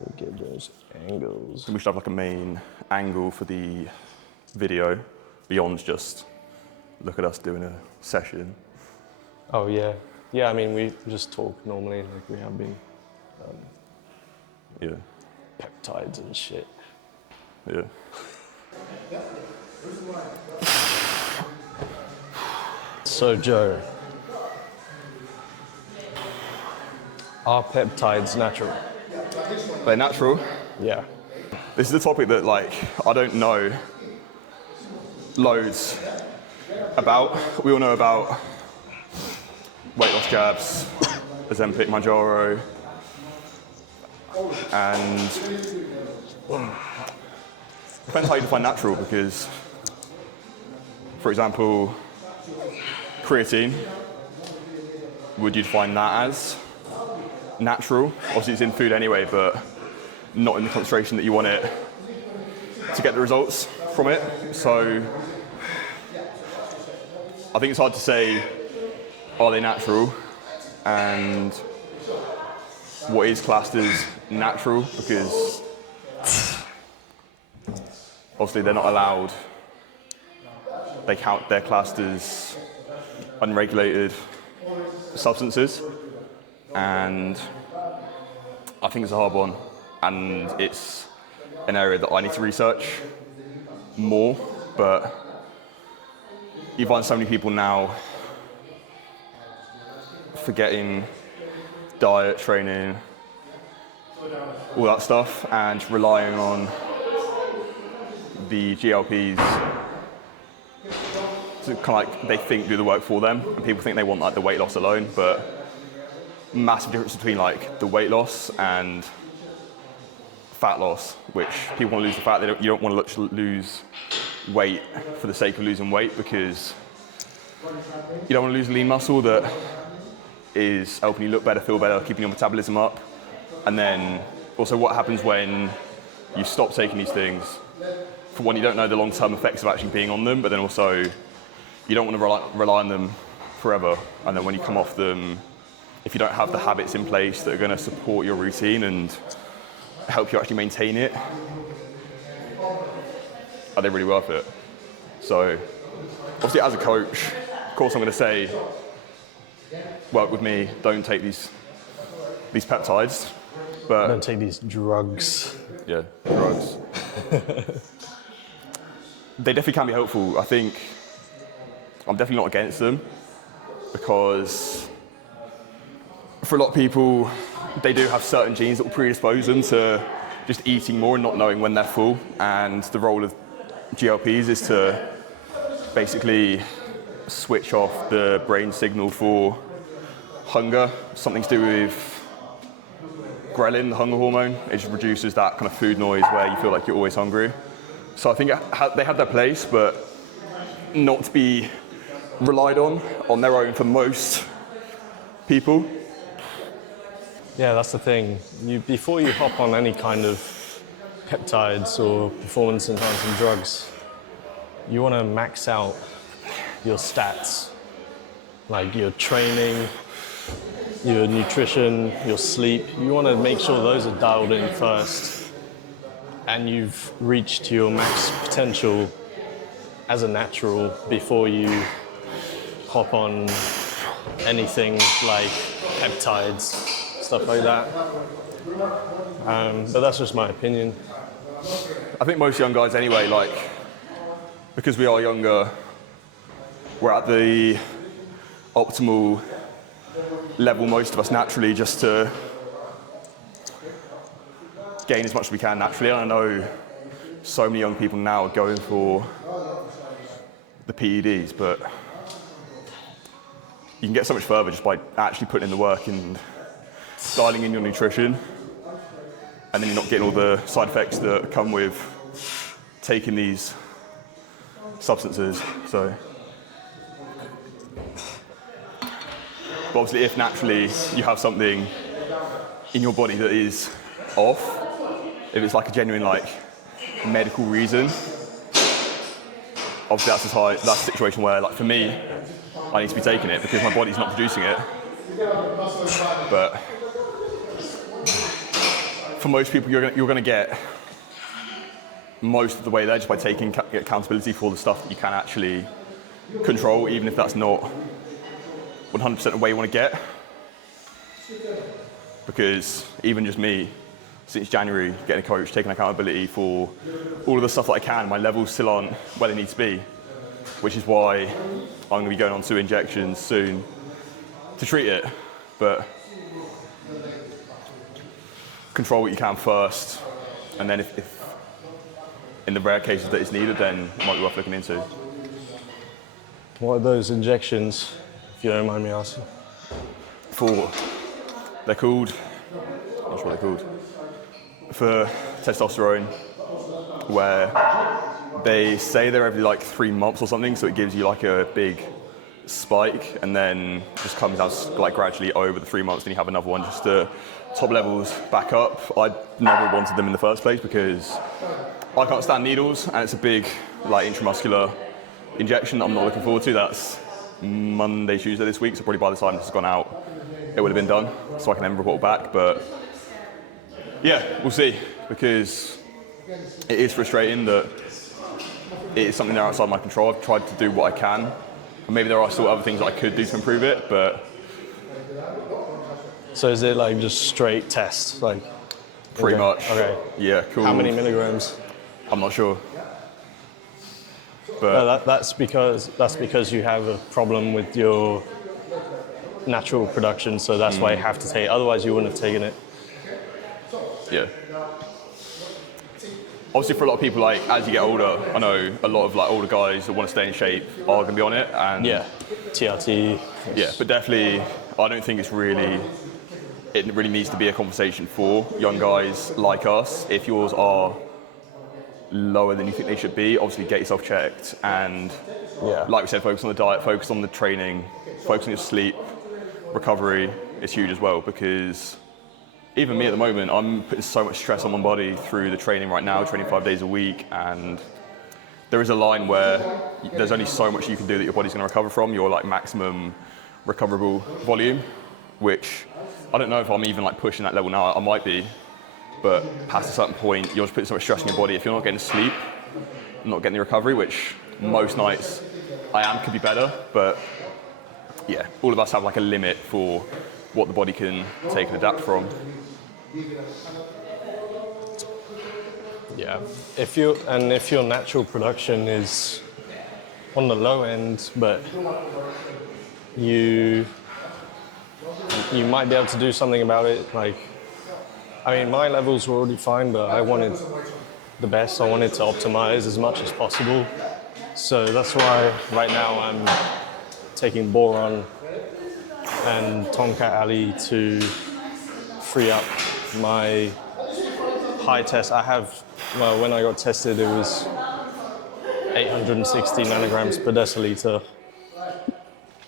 Look at those angles. We should have like a main angle for the video beyond just look at us doing a session. Oh yeah. Yeah, I mean, we just talk normally like we have been. Yeah. Peptides and shit. Yeah. So Joe, are peptides natural? They're natural. Yeah. This is a topic that like I don't know loads about. We all know about weight loss jabs, Ozempic, Mounjaro, and depends how you define natural, because, for example, creatine, would you define that as natural? Obviously it's in food anyway, but not in the concentration that you want it to get the results from it. So I think it's hard to say, are they natural and what is classed as natural, because obviously they're not allowed, they're classed as unregulated substances, and I think it's a hard one, and it's an area that I need to research more. But you find so many people now forgetting diet, training, all that stuff, and relying on the GLPs to kind of like, they think do the work for them, and people think they want like the weight loss alone, but massive difference between like the weight loss and fat loss, which people want to lose the fat. You don't want to lose weight for the sake of losing weight, because you don't want to lose lean muscle that is helping you look better, feel better, keeping your metabolism up. And then also what happens when you stop taking these things. For one, you don't know the long-term effects of actually being on them, but then also you don't want to rely on them forever. And then when you come off them, if you don't have the habits in place that are going to support your routine and help you actually maintain it, are they really worth it? So obviously as a coach, of course I'm going to say, work with me, don't take these peptides, but Don't take these drugs. yeah, drugs. They definitely can be helpful. I think I'm definitely not against them, because for a lot of people, they do have certain genes that will predispose them to just eating more and not knowing when they're full. And the role of GLPs is to basically switch off the brain signal for hunger, something to do with ghrelin, the hunger hormone. It just reduces that kind of food noise where you feel like you're always hungry. So I think they have their place, but not to be relied on their own for most people. Yeah, that's the thing. Before you hop on any kind of peptides or performance-enhancing drugs, you want to max out your stats, like your training, your nutrition, your sleep. You want to make sure those are dialed in first, and you've reached your max potential as a natural before you hop on anything like peptides, stuff like that. But that's just my opinion. I think most young guys anyway, like, because we are younger, we're at the optimal level, most of us naturally, just to gain as much as we can naturally. And I know so many young people now are going for the PEDs, but you can get so much further just by actually putting in the work and dialing in your nutrition, and then you're not getting all the side effects that come with taking these substances. So, but obviously if naturally you have something in your body that is off, if it's like a genuine like medical reason, obviously that's a situation where, like, for me, I need to be taking it because my body's not producing it. But for most people, you're going to get most of the way there just by taking accountability for the stuff that you can actually control, even if that's not 100% the way you want to get. Because even just me, since January, getting a coach, taking accountability for all of the stuff that I can, my levels still aren't where they need to be, which is why I'm going to be going on 2 injections soon to treat it. But control what you can first, and then if in the rare cases that it's needed, then it might be worth looking into. What are those injections, if you don't mind me asking? They're called, I'm not sure what they're called, for testosterone, where they say they're every like 3 months or something, so it gives you like a big spike and then just comes down like gradually over the 3 months, then you have another one just to top levels back up. I never wanted them in the first place because I can't stand needles, and it's a big like intramuscular injection that I'm not looking forward to. That's Monday, Tuesday this week, so probably by the time this has gone out, it would have been done, so I can then report back. But yeah, we'll see, because it is frustrating that it is something that's outside my control. I've tried to do what I can, and maybe there are still other things that I could do to improve it, but... So is it like just straight test? Like, pretty much. Okay. Yeah, cool. How many milligrams? I'm not sure. But that's because you have a problem with your natural production, so that's why you have to take it. Otherwise you wouldn't have taken it. Yeah. Obviously, for a lot of people, like as you get older, I know a lot of like older guys that want to stay in shape are going to be on it, and yeah, TRT. Yeah, but definitely, I don't think it really needs to be a conversation for young guys like us. If yours are lower than you think they should be, obviously get yourself checked, and like we said, focus on the diet, focus on the training, focus on your sleep, recovery is huge as well, because even me at the moment, I'm putting so much stress on my body through the training right now, training 5 days a week, and there is a line where there's only so much you can do that your body's going to recover from, your like maximum recoverable volume, which I don't know if I'm even like pushing that level now. I might be, but past a certain point, you're just putting so much stress on your body. If you're not getting sleep, not getting the recovery, which most nights I am, could be better, but yeah, all of us have like a limit for what the body can take and adapt from. Yeah, if your natural production is on the low end, but you might be able to do something about it. Like, I mean, my levels were already fine, but I wanted the best. I wanted to optimize as much as possible. So that's why right now I'm taking boron and Tomcat Ali to free up my high test. When I got tested, it was 860 nanograms per deciliter,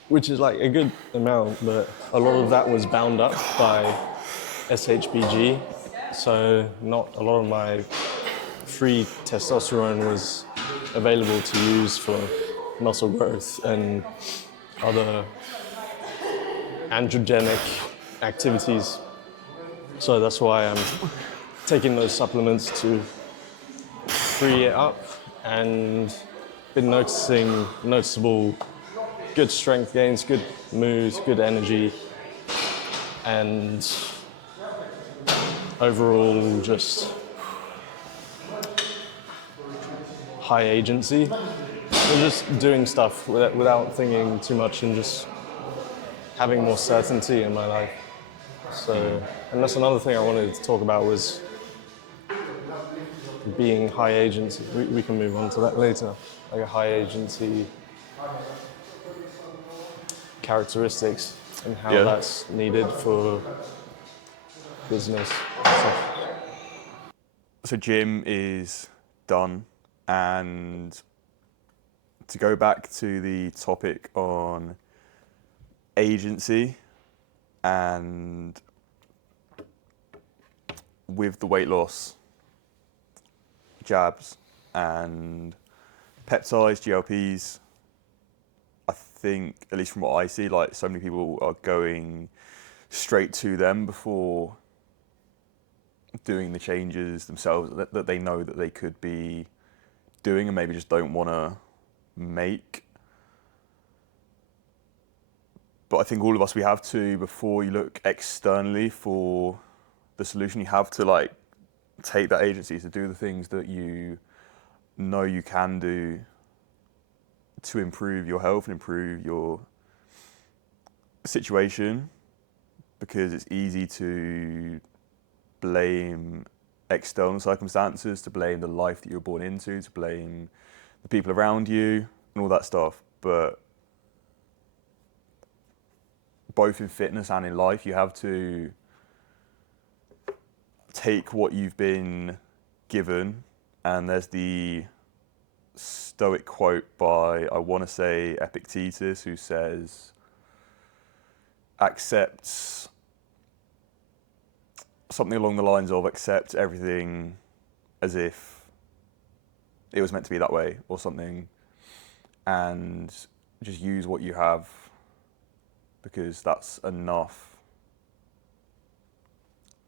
which is like a good amount, but a lot of that was bound up by SHBG, so not a lot of my free testosterone was available to use for muscle growth and other androgenic activities. So that's why I'm taking those supplements to free it up, and been noticeable good strength gains, good mood, good energy, and overall just high agency. I'm just doing stuff without thinking too much and just having more certainty in my life. So, and that's another thing I wanted to talk about, was being high agency. We can move on to that later. Like a high agency characteristics and how that's needed for business stuff. So gym is done, and to go back to the topic on agency and with the weight loss, jabs and peptides, GLPs, I think, at least from what I see, like so many people are going straight to them before doing the changes themselves that they know that they could be doing and maybe just don't want to make. But I think all of us, we have to, before you look externally for the solution, you have to like take that agency to do the things that you know you can do to improve your health and improve your situation, because it's easy to blame external circumstances, to blame the life that you were born into, to blame the people around you and all that stuff. But both in fitness and in life, you have to take what you've been given. And there's the Stoic quote by, I want to say, Epictetus, who says, accepts something along the lines of accept everything as if it was meant to be that way or something, and just use what you have, because that's enough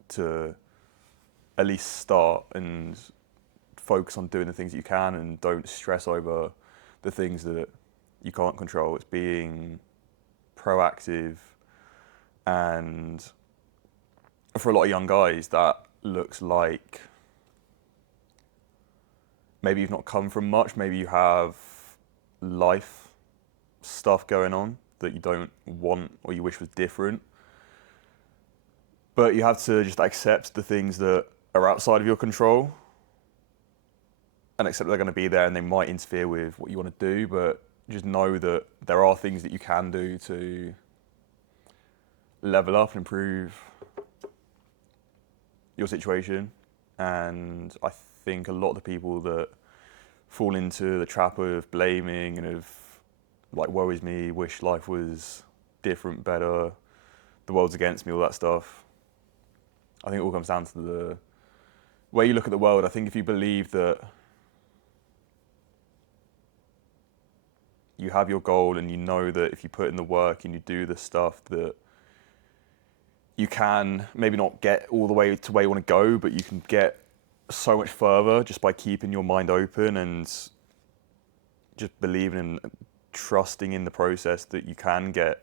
to at least start and focus on doing the things that you can, and don't stress over the things that you can't control. It's being proactive. And for a lot of young guys, that looks like maybe you've not come from much, maybe you have life stuff going on that you don't want or you wish was different. But you have to just accept the things that are outside of your control and accept they're going to be there and they might interfere with what you want to do, but just know that there are things that you can do to level up and improve your situation. And I think a lot of the people that fall into the trap of blaming and of like, woe is me, wish life was different, better, the world's against me, all that stuff, I think it all comes down to the way you look at the world. I think if you believe that you have your goal and you know that if you put in the work and you do the stuff that you can maybe not get all the way to where you want to go, but you can get so much further just by keeping your mind open and just believing and trusting in the process, that you can get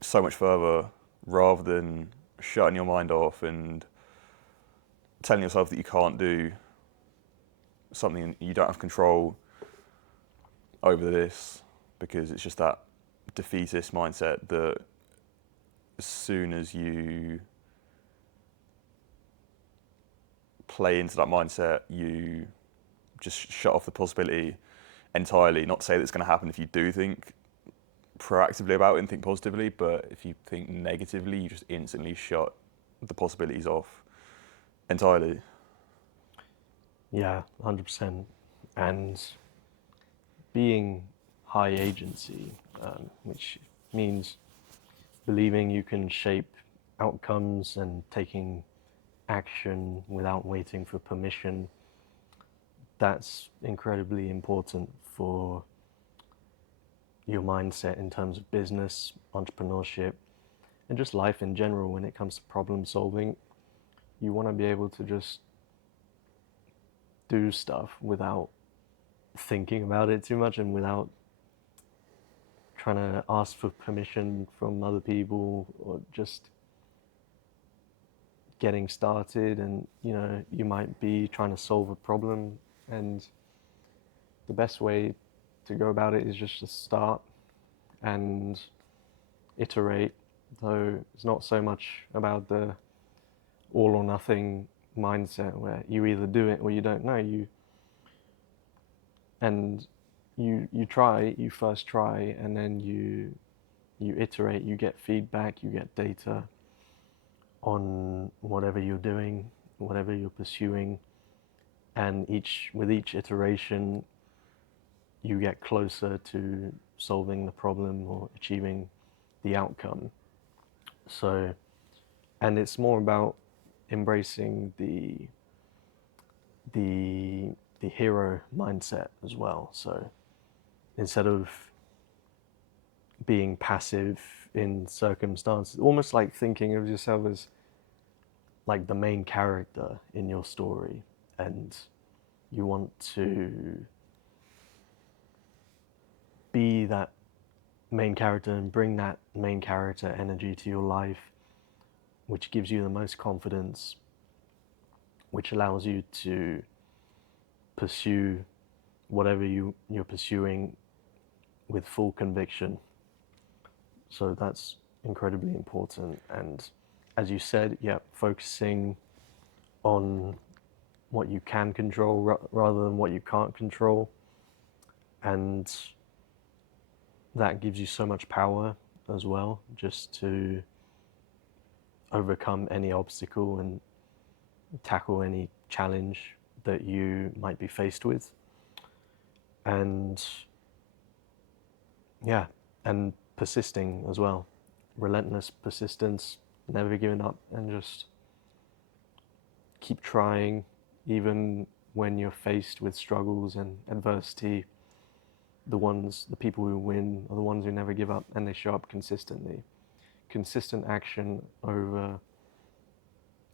so much further, rather than shutting your mind off and telling yourself that you can't do something, you don't have control over this, because it's just that defeatist mindset that as soon as you play into that mindset, you just shut off the possibility entirely. Not to say that it's going to happen if you do think proactively about it and think positively, but if you think negatively, you just instantly shut the possibilities off entirely. Yeah, 100%. And being high agency, which means believing you can shape outcomes and taking action without waiting for permission, that's incredibly important for your mindset in terms of business, entrepreneurship, and just life in general. When it comes to problem solving, you want to be able to just do stuff without thinking about it too much and without trying to ask for permission from other people, or just getting started. And you might be trying to solve a problem, and the best way to go about it is just to start and iterate. Though it's not so much about the all or nothing mindset where you either do it or you don't know. You first try, and then you iterate, you get feedback, you get data on whatever you're doing, whatever you're pursuing, and with each iteration you get closer to solving the problem or achieving the outcome. So, and it's more about embracing the hero mindset as well. So instead of being passive in circumstances, almost like thinking of yourself as like the main character in your story, and you want to be that main character and bring that main character energy to your life, which gives you the most confidence, which allows you to pursue whatever you're pursuing with full conviction. So that's incredibly important. And as you said, yeah, focusing on what you can control rather than what you can't control. And that gives you so much power as well, just to overcome any obstacle and tackle any challenge that you might be faced with. And yeah, and persisting as well. Relentless persistence, never giving up, and just keep trying even when you're faced with struggles and adversity. The people who win are the ones who never give up, and they show up consistently. Consistent action over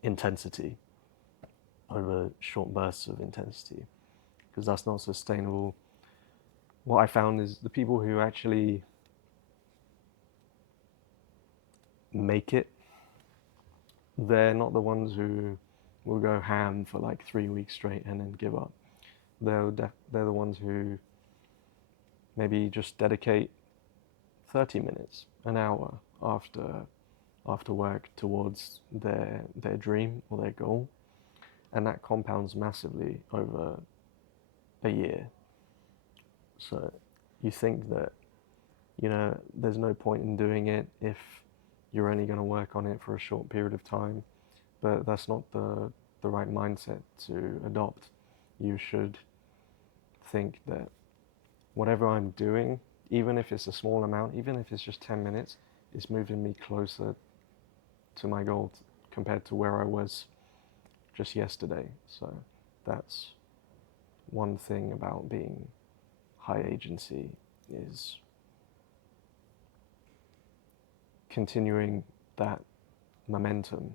intensity, over short bursts of intensity, because that's not sustainable. What I found is the people who actually make it, they're not the ones who will go ham for like 3 weeks straight and then give up. They're the ones who maybe just dedicate 30 minutes, an hour after work towards their dream or their goal, and that compounds massively over a year. So you think that, there's no point in doing it if you're only going to work on it for a short period of time, but that's not the right mindset to adopt. You should think that whatever I'm doing, even if it's a small amount, even if it's just 10 minutes, is moving me closer to my goal compared to where I was just yesterday. So that's one thing about being high agency, is continuing that momentum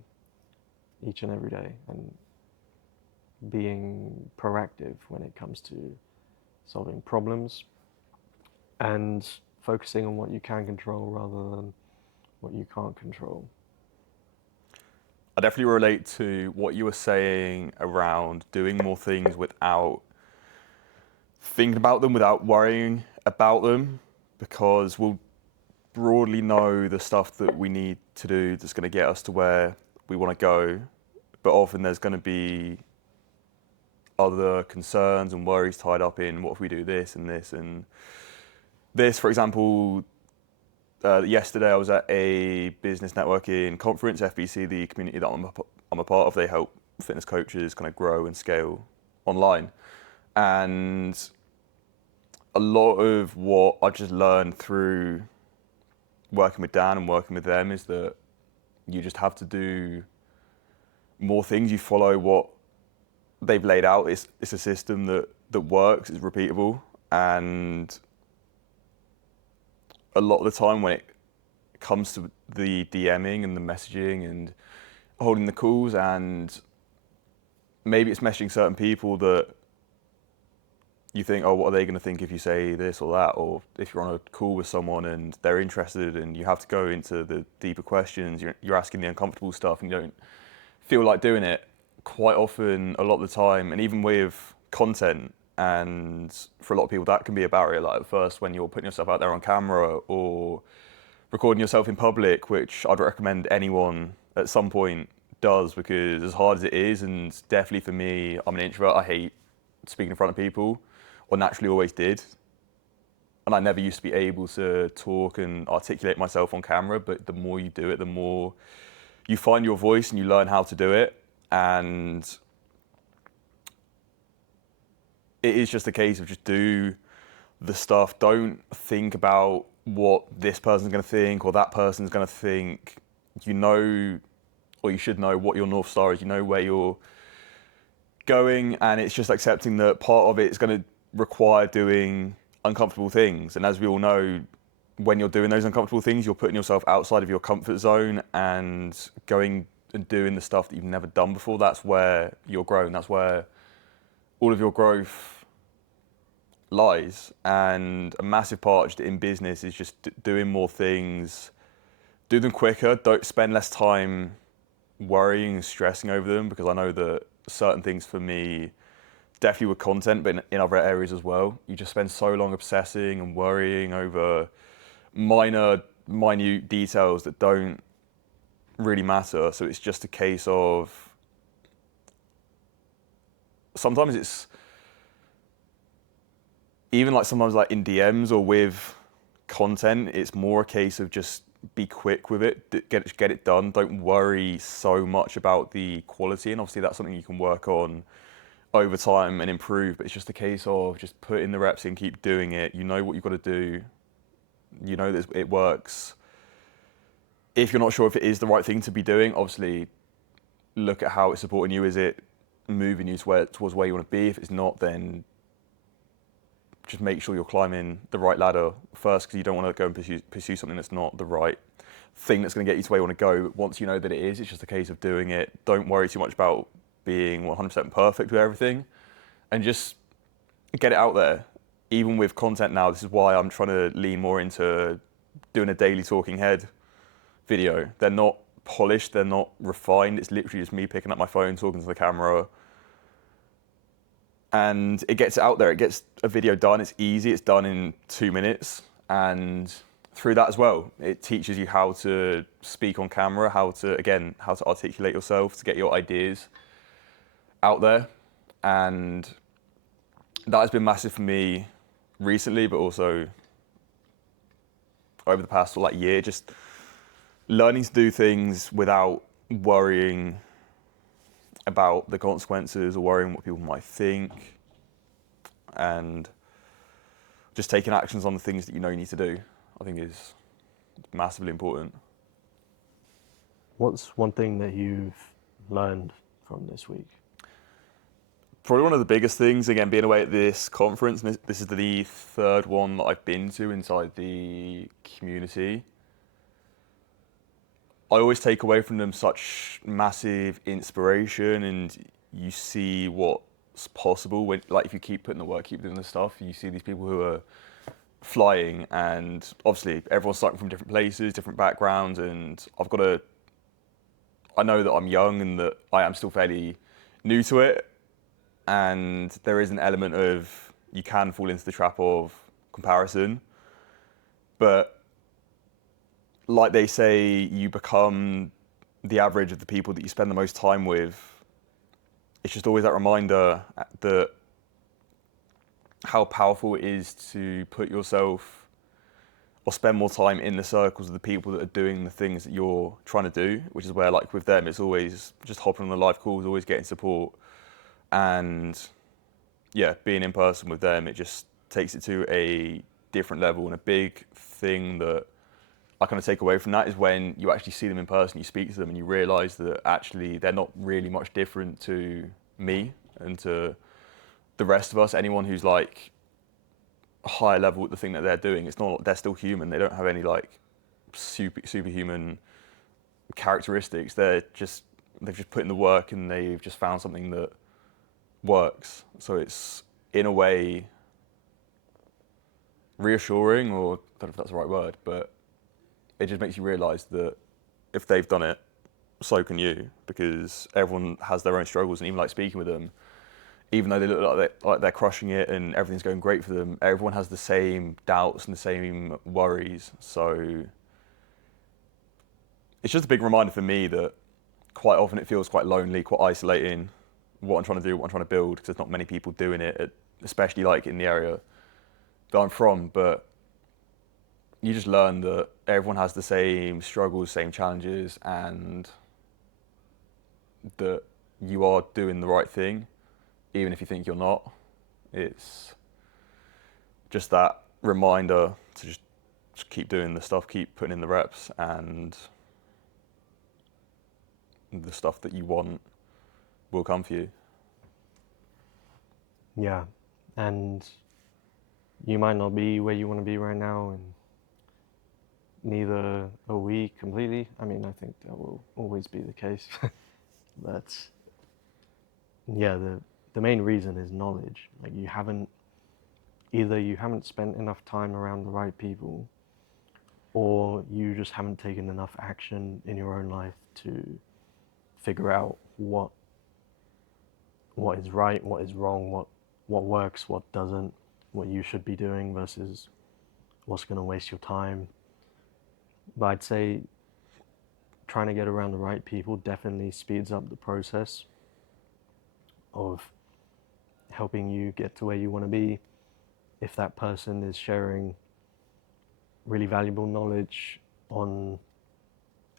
each and every day and being proactive when it comes to solving problems and focusing on what you can control rather than what you can't control. I definitely relate to what you were saying around doing more things without thinking about them, without worrying about them, because we'll broadly know the stuff that we need to do that's going to get us to where we want to go, but often there's going to be other concerns and worries tied up in what if we do this and this and this. For example, yesterday I was at a business networking conference, FBC, the community that I'm a part of. They help fitness coaches kind of grow and scale online. And a lot of what I just learned through working with Dan and working with them is that you just have to do more things. You follow what they've laid out. It's a system that works, it's repeatable, and a lot of the time when it comes to the DMing and the messaging and holding the calls, and maybe it's messaging certain people that you think, oh, what are they going to think if you say this or that? Or if you're on a call with someone and they're interested and you have to go into the deeper questions, you're asking the uncomfortable stuff and you don't feel like doing it. Quite often, a lot of the time, and even with content, and for a lot of people that can be a barrier, like at first when you're putting yourself out there on camera or recording yourself in public, which I'd recommend anyone at some point does, because as hard as it is, and definitely for me, I'm an introvert, I hate speaking in front of people, or naturally always did, and I never used to be able to talk and articulate myself on camera, but the more you do it, the more you find your voice and you learn how to do it. And it is just a case of just do the stuff. Don't think about what this person's going to think or that person's going to think. You know, or you should know what your North Star is. You know where you're going, and it's just accepting that part of it is going to require doing uncomfortable things. And as we all know, when you're doing those uncomfortable things, you're putting yourself outside of your comfort zone and going and doing the stuff that you've never done before, that's where you're growing. That's where all of your growth lies. And a massive part just in business is just doing more things, do them quicker, don't spend less time worrying and stressing over them, because I know that certain things for me, definitely with content, but in other areas as well, you just spend so long obsessing and worrying over minute details that don't really matter. So it's just a case of, sometimes it's even like sometimes like in DMs or with content, it's more a case of just be quick with it, get it done. Don't worry so much about the quality, and obviously that's something you can work on over time and improve, but it's just a case of just put in the reps in, keep doing it. You know what you've got to do, you know that it works. If you're not sure if it is the right thing to be doing, obviously look at how it's supporting you. Is it moving you towards where you want to be? If it's not, then just make sure you're climbing the right ladder first, because you don't want to go and pursue something that's not the right thing that's going to get you to where you want to go. But once you know that it is, it's just a case of doing it. Don't worry too much about being 100% perfect with everything, and just get it out there. Even with content now, this is why I'm trying to lean more into doing a daily talking head video. They're not polished, they're not refined. It's literally just me picking up my phone, talking to the camera, and it gets it out there. It gets a video done. It's easy. It's done in 2 minutes, and through that as well, it teaches you how to speak on camera, how to articulate yourself, to get your ideas out there. And that has been massive for me recently, but also over the past year, just learning to do things without worrying about the consequences or worrying what people might think, and just taking actions on the things that you know you need to do, I think is massively important. What's one thing that you've learned from this week? Probably one of the biggest things, again, being away at this conference, and this is the third one that I've been to inside the community. I always take away from them such massive inspiration, and you see what's possible when, if you keep putting the work, keep doing the stuff, you see these people who are flying, and obviously everyone's starting from different places, different backgrounds, and I know that I'm young and that I am still fairly new to it, and there is an element of, you can fall into the trap of comparison, but like they say, you become the average of the people that you spend the most time with. It's just always that reminder that how powerful it is to put yourself or spend more time in the circles of the people that are doing the things that you're trying to do, which is where, with them, it's always just hopping on the live calls, always getting support, and being in person with them, it just takes it to a different level. And a big thing that I kind of take away from that is when you actually see them in person, you speak to them, and you realise that actually they're not really much different to me and to the rest of us. Anyone who's higher level at the thing that they're doing, it's not, they're still human. They don't have any superhuman characteristics. They've just put in the work, and they've just found something that works. So it's, in a way, reassuring, or I don't know if that's the right word, but it just makes you realise that if they've done it, so can you, because everyone has their own struggles. And even speaking with them, even though they look like they're crushing it and everything's going great for them, everyone has the same doubts and the same worries. So it's just a big reminder for me that quite often it feels quite lonely, quite isolating, what I'm trying to do, what I'm trying to build, because there's not many people doing it, especially in the area that I'm from. But you just learn that everyone has the same struggles, same challenges, and that you are doing the right thing, even if you think you're not. It's just that reminder to just keep doing the stuff, keep putting in the reps, and the stuff that you want will come for you. Yeah, and you might not be where you want to be right now, and neither are we completely. I mean, I think that will always be the case. But yeah, the main reason is knowledge. Like either you haven't spent enough time around the right people, or you just haven't taken enough action in your own life to figure out what is right, what is wrong, what works, what doesn't, what you should be doing versus what's going to waste your time. But I'd say trying to get around the right people definitely speeds up the process of helping you get to where you want to be. If that person is sharing really valuable knowledge on,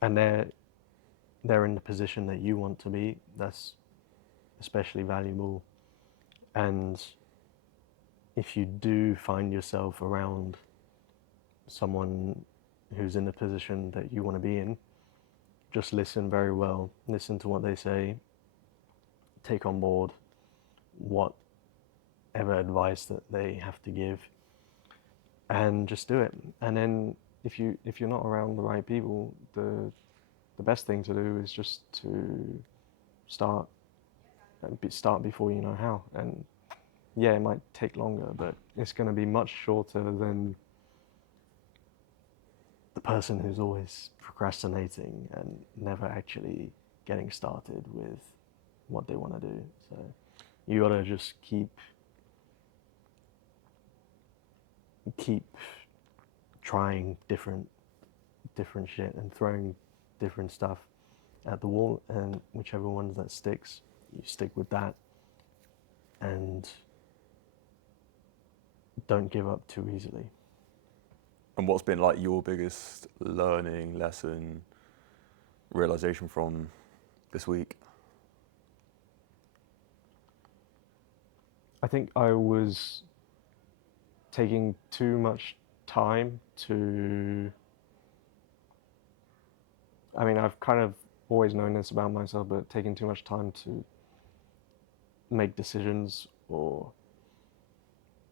and they're in the position that you want to be, that's especially valuable. And if you do find yourself around someone who's in the position that you want to be in, just listen very well, listen to what they say, take on board whatever advice that they have to give, and just do it. And then if you're not around the right people, the best thing to do is just to start before you know how. And yeah, it might take longer, but it's going to be much shorter than the person who's always procrastinating and never actually getting started with what they want to do. So you gotta just keep trying different shit and throwing different stuff at the wall, and whichever ones that sticks, you stick with that, and don't give up too easily. And what's been like your biggest learning lesson, realization from this week? I think I was taking too much time to, I mean, I've kind of always known this about myself, but taking too much time to make decisions or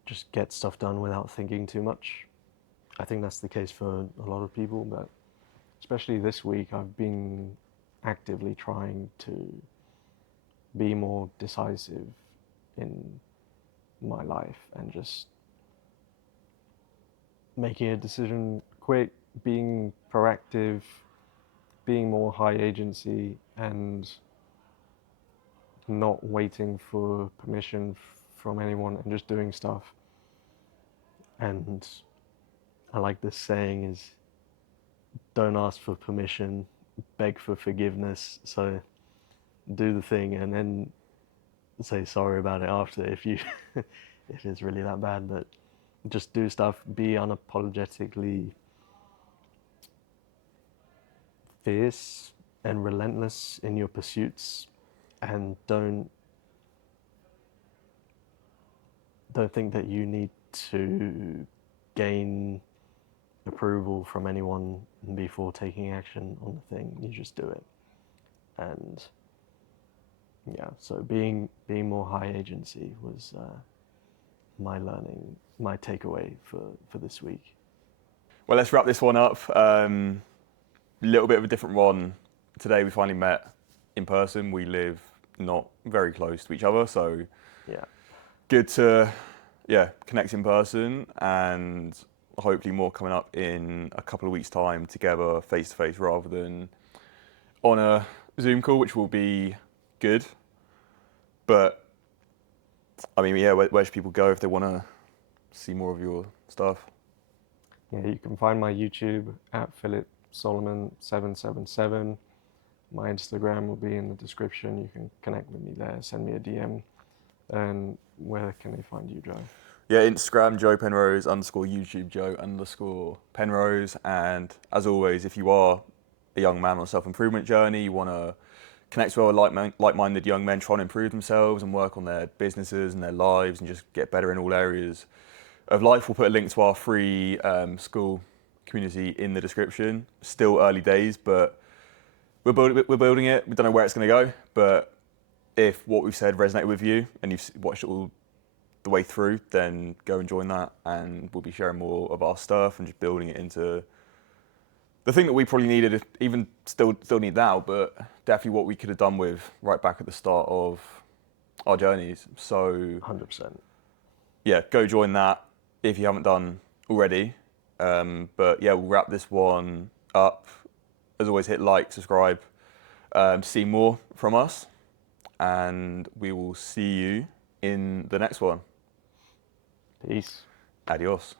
just get stuff done without thinking too much. I think that's the case for a lot of people, but especially this week, I've been actively trying to be more decisive in my life and just making a decision quick, being proactive, being more high agency, and not waiting for permission from anyone and just doing stuff. And I like this saying is, don't ask for permission, beg for forgiveness. So do the thing and then say sorry about it after if if it's really that bad. But just do stuff, be unapologetically fierce and relentless in your pursuits, and don't think that you need to gain approval from anyone before taking action on the thing. You just do it. And yeah, so being more high agency was my learning, my takeaway for this week. Well, let's wrap this one up. Little bit of a different one. Today we finally met in person. We live not very close to each other, so Yeah. good to connect in person, and hopefully more coming up in a couple of weeks' time together face to face rather than on a Zoom call, which will be good. But I mean, yeah, where should people go if they want to see more of your stuff? Yeah, you can find my YouTube at Philip Solomon 777. My Instagram will be in the description. You can connect with me there, send me a DM. And where can they find you, Joe? Yeah, Instagram, Joe Penrose _ YouTube, Joe _ Penrose. And as always, if you are a young man on a self-improvement journey, you want to connect with like-minded young men trying to improve themselves and work on their businesses and their lives and just get better in all areas of life, we'll put a link to our free school community in the description. Still early days, but we're building it. We don't know where it's going to go, but if what we've said resonated with you and you've watched it all the way through, then go and join that, and we'll be sharing more of our stuff and just building it into The thing that we probably needed, even still need now, but definitely what we could have done with right back at the start of our journeys. So 100%. yeah, go join that if you haven't done already. But yeah, we'll wrap this one up. As always, hit like, subscribe to see more from us, and we will see you in the next one. Peace. Adios.